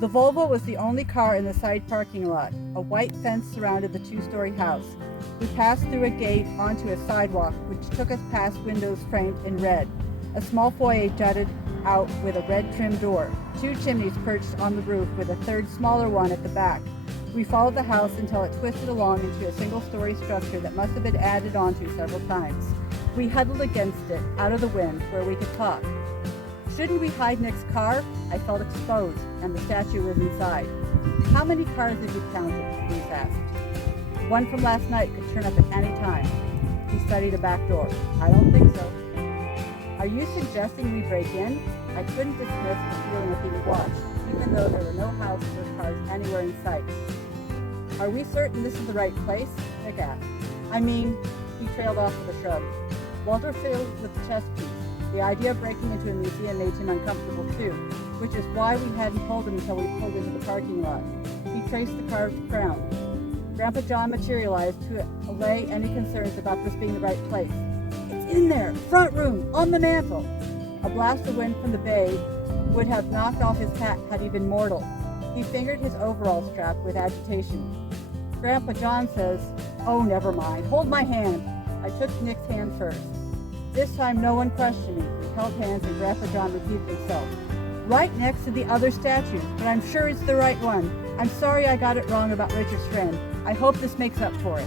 The Volvo was the only car in the side parking lot. A white fence surrounded the two-story house. We passed through a gate onto a sidewalk, which took us past windows framed in red. A small foyer jutted out with a red trim door. Two chimneys perched on the roof with a third smaller one at the back. We followed the house until it twisted along into a single-story structure that must have been added onto several times. We huddled against it, out of the wind, where we could talk. Shouldn't we hide Nick's car? I felt exposed, and the statue was inside. How many cars have you counted? Bruce asked. One from last night could turn up at any time. He studied a back door. I don't think so. Are you suggesting we break in? I couldn't dismiss the feeling of being watched, even though there were no houses or cars anywhere in sight. Are we certain this is the right place? Nick asked. I mean, he trailed off with a shrug. Walter fiddled with the chess piece. The idea of breaking into a museum made him uncomfortable too, which is why we hadn't told him until we pulled into the parking lot. He traced the carved crown. Grandpa John materialized to allay any concerns about this being the right place. It's in there, front room, on the mantel. A blast of wind from the bay would have knocked off his hat had he been mortal. He fingered his overall strap with agitation. Grandpa John says, oh, never mind, hold my hand. I took Nick's hand first. This time no one questioned me. We held hands and Grandpa John repeated himself. Right next to the other statues, but I'm sure it's the right one. I'm sorry I got it wrong about Richard's friend. I hope this makes up for it.